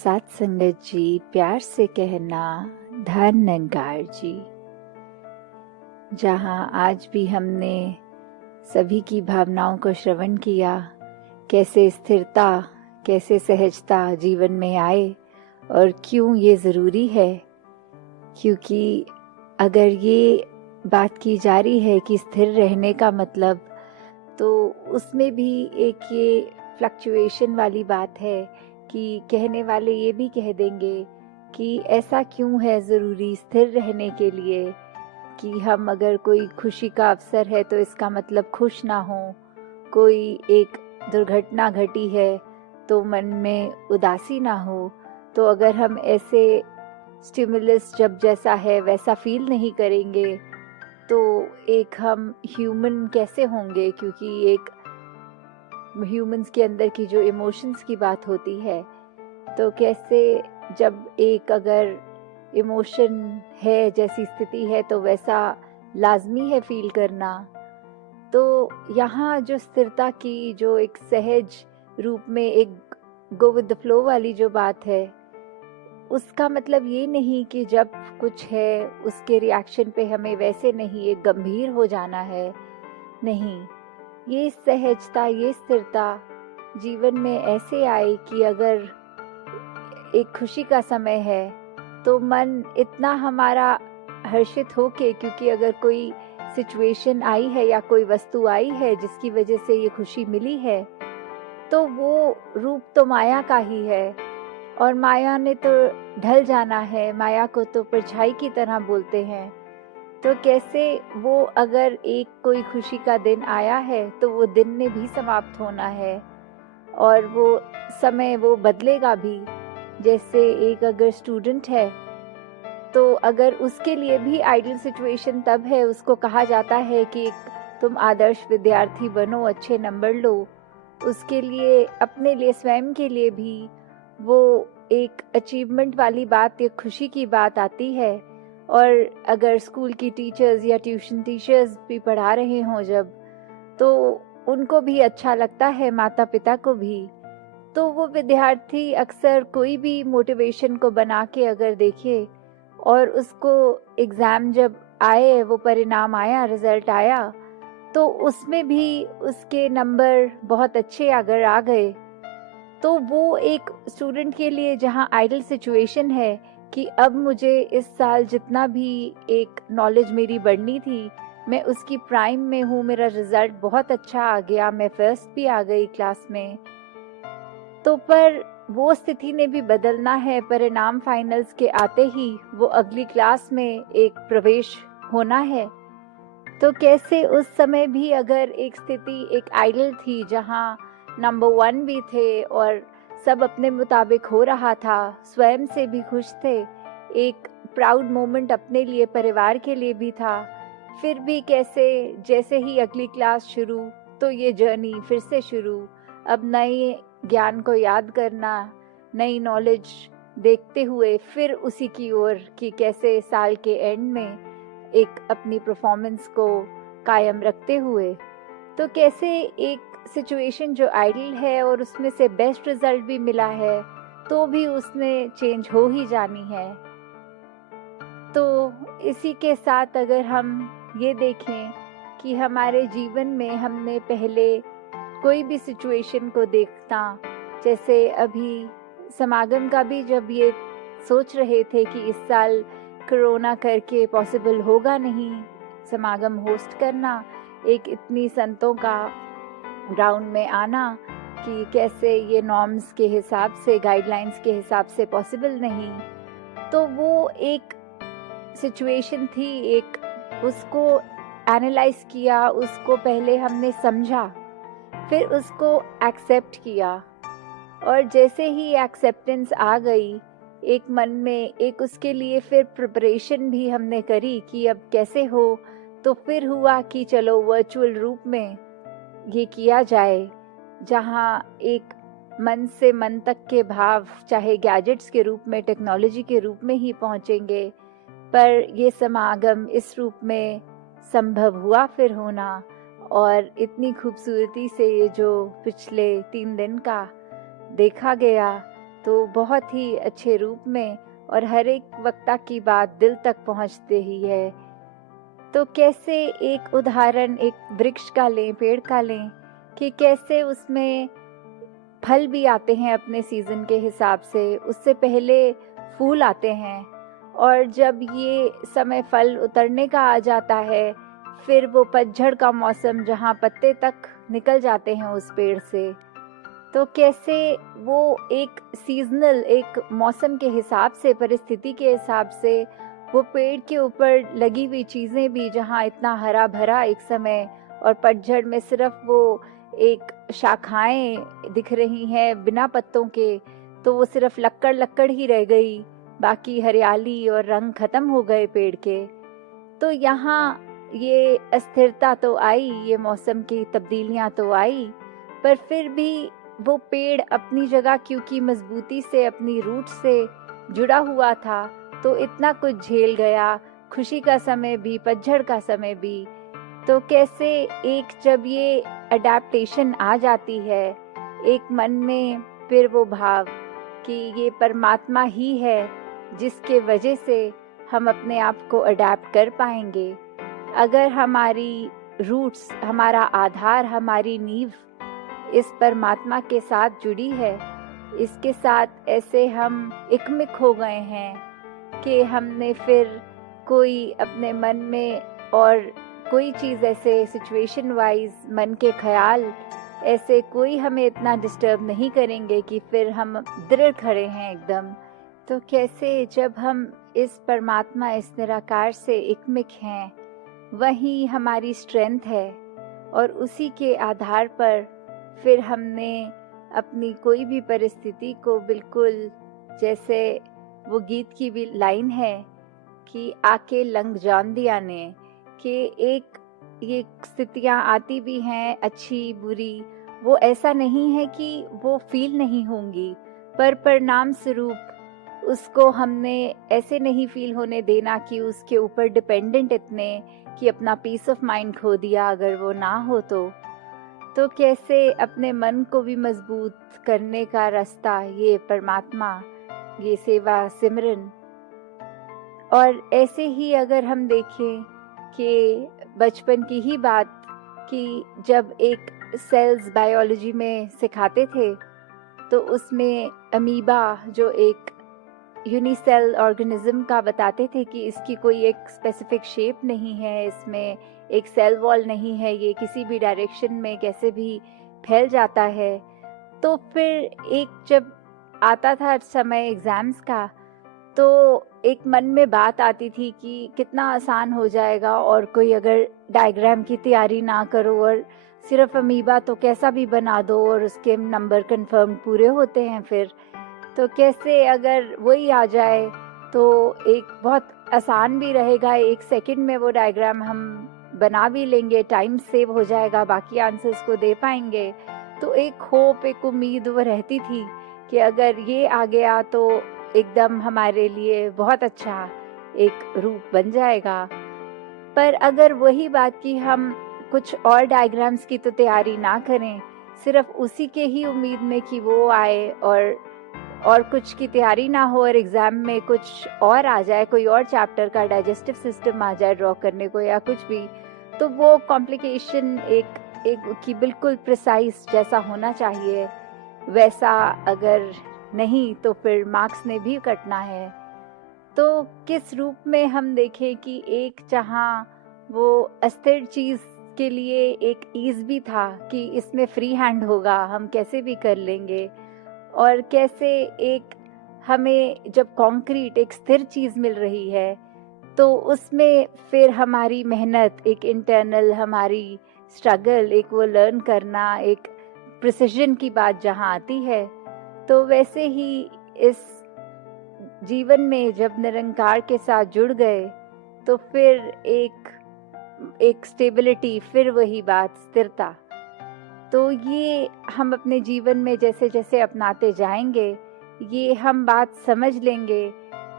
साथ संगत जी, प्यार से कहना धन नंगार जी। जहाँ आज भी हमने सभी की भावनाओं को श्रवण किया, कैसे स्थिरता, कैसे सहजता जीवन में आए और क्यों ये ज़रूरी है। क्योंकि अगर ये बात की जा रही है कि स्थिर रहने का मतलब, तो उसमें भी एक ये फ्लक्चुएशन वाली बात है कि कहने वाले ये भी कह देंगे कि ऐसा क्यों है ज़रूरी स्थिर रहने के लिए कि हम अगर कोई खुशी का अवसर है तो इसका मतलब खुश ना हो, कोई एक दुर्घटना घटी है तो मन में उदासी ना हो। तो अगर हम ऐसे स्टिमुलस जब जैसा है वैसा फील नहीं करेंगे तो एक हम ह्यूमन कैसे होंगे। क्योंकि एक ह्यूमंस के अंदर की जो इमोशंस की बात होती है, तो कैसे जब एक अगर इमोशन है, जैसी स्थिति है, तो वैसा लाजमी है फील करना। तो यहाँ जो स्थिरता की जो एक सहज रूप में एक गो विद द फ्लो वाली जो बात है, उसका मतलब ये नहीं कि जब कुछ है उसके रिएक्शन पे हमें वैसे नहीं एक गंभीर हो जाना है। नहीं, ये सहजता, ये स्थिरता जीवन में ऐसे आए कि अगर एक खुशी का समय है तो मन इतना हमारा हर्षित हो के, क्योंकि अगर कोई सिचुएशन आई है या कोई वस्तु आई है जिसकी वजह से ये खुशी मिली है, तो वो रूप तो माया का ही है और माया ने तो ढल जाना है। माया को तो परछाई की तरह बोलते हैं। तो कैसे वो अगर एक कोई खुशी का दिन आया है तो वो दिन ने भी समाप्त होना है और वो समय वो बदलेगा भी। जैसे एक अगर स्टूडेंट है तो अगर उसके लिए भी आइडियल सिचुएशन तब है, उसको कहा जाता है कि तुम आदर्श विद्यार्थी बनो, अच्छे नंबर लो, उसके लिए अपने लिए स्वयं के लिए भी वो एक अचीवमेंट वाली बात, एक खुशी की बात आती है। और अगर स्कूल की टीचर्स या ट्यूशन टीचर्स भी पढ़ा रहे हों जब, तो उनको भी अच्छा लगता है, माता पिता को भी। तो वो विद्यार्थी अक्सर कोई भी मोटिवेशन को बना के अगर देखे और उसको एग्ज़ाम जब आए, वो परिणाम आया, रिजल्ट आया, तो उसमें भी उसके नंबर बहुत अच्छे अगर आ गए, तो वो एक स्टूडेंट के लिए जहाँ आइडियल सिचुएशन है कि अब मुझे इस साल जितना भी एक नॉलेज मेरी बढ़नी थी, मैं उसकी प्राइम में हूँ, मेरा रिजल्ट बहुत अच्छा आ गया, मैं फर्स्ट भी आ गई क्लास में। तो पर वो स्थिति ने भी बदलना है। परिणाम फाइनल्स के आते ही वो अगली क्लास में एक प्रवेश होना है। तो कैसे उस समय भी अगर एक स्थिति एक आइडियल थी जहाँ नंबर 1 भी थे और सब अपने मुताबिक हो रहा था, स्वयं से भी खुश थे, एक प्राउड मोमेंट अपने लिए, परिवार के लिए भी था, फिर भी कैसे जैसे ही अगली क्लास शुरू तो ये जर्नी फिर से शुरू। अब नए ज्ञान को याद करना, नई नॉलेज देखते हुए फिर उसी की ओर कि कैसे साल के एंड में एक अपनी परफॉर्मेंस को कायम रखते हुए, तो कैसे एक सिचुएशन जो आइडियल है और उसमें से बेस्ट रिजल्ट भी मिला है, तो भी उसने चेंज हो ही जानी है। तो इसी के साथ अगर हम ये देखें कि हमारे जीवन में हमने पहले कोई भी सिचुएशन को देखना, जैसे अभी समागम का भी जब ये सोच रहे थे कि इस साल कोरोना करके पॉसिबल होगा नहीं समागम होस्ट करना, एक इतनी संतों का ग्राउंड में आना, कि कैसे ये नॉर्म्स के हिसाब से, गाइडलाइंस के हिसाब से पॉसिबल नहीं। तो वो एक सिचुएशन थी, एक उसको एनालाइज किया, उसको पहले हमने समझा, फिर उसको एक्सेप्ट किया। और जैसे ही एक्सेप्टेंस आ गई एक मन में, एक उसके लिए फिर प्रिपरेशन भी हमने करी कि अब कैसे हो। तो फिर हुआ कि चलो वर्चुअल रूप में ये किया जाए, जहाँ एक मन से मन तक के भाव चाहे गैजेट्स के रूप में, टेक्नोलॉजी के रूप में ही पहुँचेंगे, पर ये समागम इस रूप में संभव हुआ फिर होना। और इतनी खूबसूरती से ये जो पिछले 3 दिन का देखा गया, तो बहुत ही अच्छे रूप में और हर एक वक्ता की बात दिल तक पहुंचते ही है। तो कैसे एक उदाहरण एक वृक्ष का लें, पेड़ का लें, कि कैसे उसमें फल भी आते हैं अपने सीजन के हिसाब से, उससे पहले फूल आते हैं, और जब ये समय फल उतरने का आ जाता है, फिर वो पतझड़ का मौसम जहाँ पत्ते तक निकल जाते हैं उस पेड़ से, तो कैसे वो एक सीजनल, एक मौसम के हिसाब से, परिस्थिति के हिसाब से वो पेड़ के ऊपर लगी हुई चीज़ें भी, जहाँ इतना हरा भरा एक समय, और पतझड़ में सिर्फ वो एक शाखाएं दिख रही हैं बिना पत्तों के, तो वो सिर्फ लक्कड़ लक्कड़ ही रह गई, बाकी हरियाली और रंग खत्म हो गए पेड़ के। तो यहाँ ये अस्थिरता तो आई, ये मौसम की तब्दीलियाँ तो आई, पर फिर भी वो पेड़ अपनी जगह क्योंकि मजबूती से अपनी रूट से जुड़ा हुआ था, तो इतना कुछ झेल गया, खुशी का समय भी, पतझड़ का समय भी। तो कैसे एक जब ये अडेप्टेशन आ जाती है एक मन में, फिर वो भाव कि ये परमात्मा ही है जिसके वजह से हम अपने आप को अडेप्ट कर पाएंगे। अगर हमारी रूट्स, हमारा आधार, हमारी नींव इस परमात्मा के साथ जुड़ी है, इसके साथ ऐसे हम एकमिक हो गए हैं कि हमने फिर कोई अपने मन में और कोई चीज़ ऐसे सिचुएशन वाइज मन के ख्याल ऐसे कोई हमें इतना डिस्टर्ब नहीं करेंगे कि फिर हम दृढ़ खड़े हैं एकदम। तो कैसे जब हम इस परमात्मा, इस निराकार से एकमिक हैं, वही हमारी स्ट्रेंथ है, और उसी के आधार पर फिर हमने अपनी कोई भी परिस्थिति को बिल्कुल, जैसे वो गीत की भी लाइन है कि आके लंघ जान दिया ने, कि एक ये स्थितियाँ आती भी हैं अच्छी बुरी, वो ऐसा नहीं है कि वो फील नहीं होंगी, पर परिणाम स्वरूप उसको हमने ऐसे नहीं फील होने देना कि उसके ऊपर डिपेंडेंट इतने कि अपना पीस ऑफ माइंड खो दिया अगर वो ना हो तो कैसे अपने मन को भी मजबूत करने का रास्ता ये परमात्मा, ये सेवा सिमरन। और ऐसे ही अगर हम देखें कि बचपन की ही बात, कि जब एक सेल्स बायोलॉजी में सिखाते थे, तो उसमें अमीबा जो एक यूनिसेल ऑर्गेनिज्म का बताते थे कि इसकी कोई एक स्पेसिफिक शेप नहीं है, इसमें एक सेल वॉल नहीं है, ये किसी भी डायरेक्शन में कैसे भी फैल जाता है। तो फिर एक जब आता था समय एग्जाम्स का, तो एक मन में बात आती थी कि कितना आसान हो जाएगा, और कोई अगर डायग्राम की तैयारी ना करो और सिर्फ अमीबा तो कैसा भी बना दो और उसके नंबर कंफर्म पूरे होते हैं फिर। तो कैसे अगर वही आ जाए तो एक बहुत आसान भी रहेगा, 1 सेकंड में वो डायग्राम हम बना भी लेंगे, टाइम सेव हो जाएगा, बाकी आंसर्स को दे पाएंगे। तो एक होप, एक उम्मीद वो रहती थी कि अगर ये आ गया तो एकदम हमारे लिए बहुत अच्छा एक रूप बन जाएगा। पर अगर वही बात की हम कुछ और डायग्राम्स की तो तैयारी ना करें, सिर्फ उसी के ही उम्मीद में कि वो आए, और कुछ की तैयारी ना हो और एग्जाम में कुछ और आ जाए, कोई और चैप्टर का डाइजेस्टिव सिस्टम आ जाए ड्रॉ करने को या कुछ भी, तो वो कॉम्प्लिकेशन एक की बिल्कुल प्रिसाइज जैसा होना चाहिए वैसा अगर नहीं तो फिर मार्क्स ने भी कटना है। तो किस रूप में हम देखें कि एक जहाँ वो अस्थिर चीज़ के लिए एक ईज भी था कि इसमें फ्री हैंड होगा, हम कैसे भी कर लेंगे, और कैसे एक हमें जब कॉन्क्रीट एक स्थिर चीज़ मिल रही है तो उसमें फिर हमारी मेहनत, एक इंटरनल हमारी स्ट्रगल, एक वो लर्न करना, एक प्रिसिजन की बात जहाँ आती है, तो वैसे ही इस जीवन में जब निरंकार के साथ जुड़ गए तो फिर एक स्टेबिलिटी, फिर वही बात स्थिरता। तो ये हम अपने जीवन में जैसे जैसे अपनाते जाएंगे, ये हम बात समझ लेंगे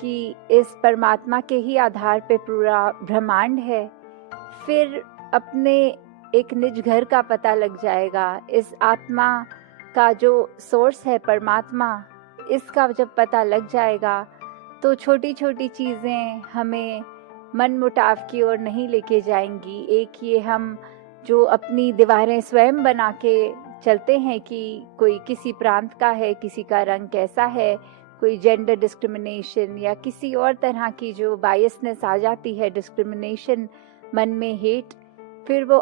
कि इस परमात्मा के ही आधार पे पूरा ब्रह्मांड है। फिर अपने एक निज घर का पता लग जाएगा, इस आत्मा का जो सोर्स है परमात्मा, इसका जब पता लग जाएगा तो छोटी छोटी चीज़ें हमें मनमुटाव की ओर नहीं लेके जाएंगी। एक ये हम जो अपनी दीवारें स्वयं बना के चलते हैं कि कोई किसी प्रांत का है, किसी का रंग कैसा है, कोई जेंडर डिस्क्रिमिनेशन या किसी और तरह की जो बायसनेस आ जाती है, डिस्क्रिमिनेशन मन में, हेट, फिर वो